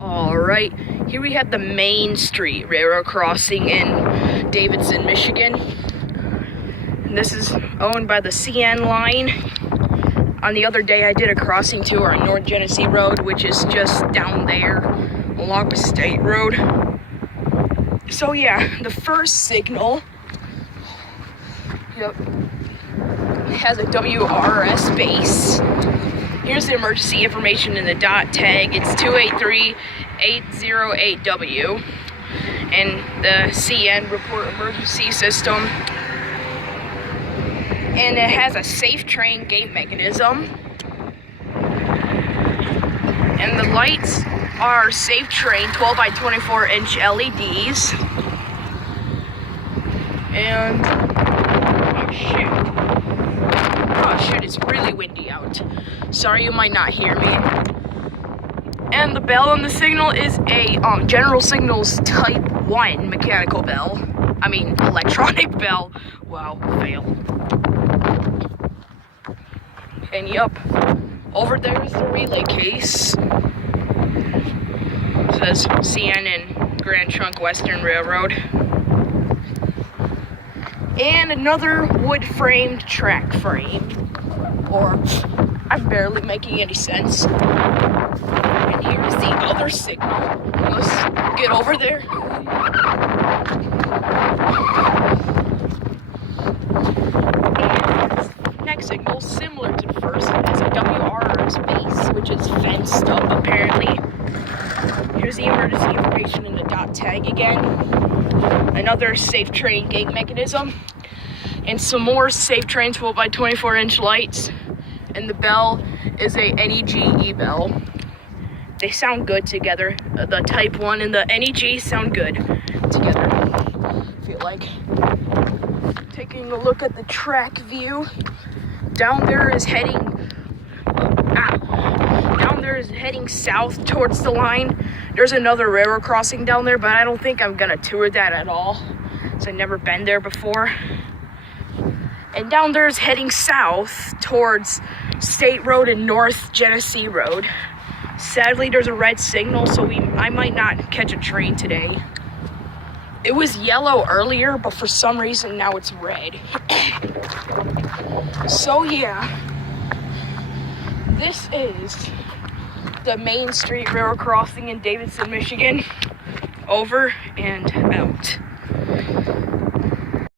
Alright, here we have the Main Street Railroad crossing in Davidson, Michigan. And this is owned by the CN line. On the other day, I did a crossing tour on North Genesee Road, which is just down there along the state road. So yeah, the first signal, it has a WRS base. Here's the emergency information in the dot tag. It's 283-808W. And the CN report emergency system. And it has a safe train gate mechanism. And the lights are safe train 12 by 24 inch LEDs. And oh shoot, it's really windy out. Sorry, you might not hear me. And the bell on the signal is a General Signals Type 1 mechanical bell. I mean, electronic bell. Wow, fail. And yup, over there is the relay case. It says CN and Grand Trunk Western Railroad. And another wood-framed track frame. Or, I'm barely making any sense. And here's the other signal. Let's get over there. And next signal, similar to the first, has a WRS base, which is fenced up apparently. Here's the emergency information in the dot tag again. Another safe train gate mechanism. And some more safe train 12 by 24 inch lights. And the bell is a NEG bell. They sound good together. The Type 1 and the NEG sound good together. I feel like. Taking a look at the track view. Down there is heading south towards the line. There's another railroad crossing down there, but I don't think I'm gonna tour that at all, since I've never been there before. And down there is heading south towards State Road and North Genesee Road. Sadly, there's a red signal, so I might not catch a train today. It was yellow earlier, but for some reason now it's red. So yeah, this is the Main Street Railroad crossing in Davidson, Michigan. Over and out.